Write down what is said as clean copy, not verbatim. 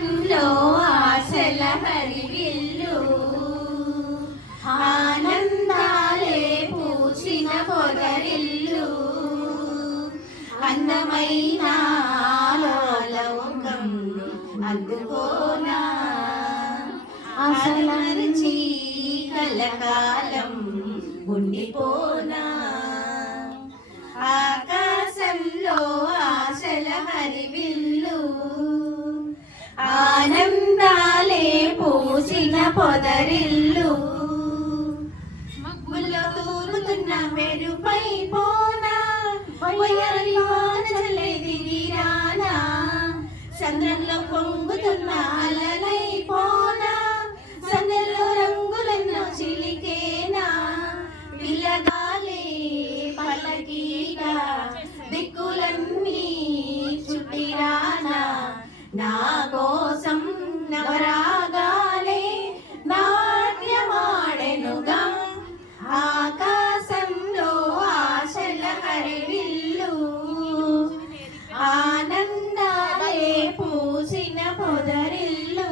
ఆకాశంలో ఆశల హరివిల్లు ఆనందాలే పూసిన పొదరిల్లు అందమైన ఆలోకం అందుకోనా అసలర్చి కలకాలం ఉండిపోనా ఆకాశంలో ఆశల హరివిల్లు ఆనందాలే పూసిన పొదరిల్లు మబ్బుల్లో తూరుతున్న మెరుపై పోనా వయ్యారి వాన చల్లే దిగిరానా చంద్రంలో పొంగుతున్న అలలై పోనా సందెల్లో రంగులెన్నో చిలికేనా పిల్లగాలే పలకీగా దిక్కులన్నీ చుట్టిరానా నా కోసం నవరాగాలే నాట్యమాడెనుగా ఆకాశంలో ఆశల హరివిల్లు ఆనందాలే పూసిన పొదరిల్లు.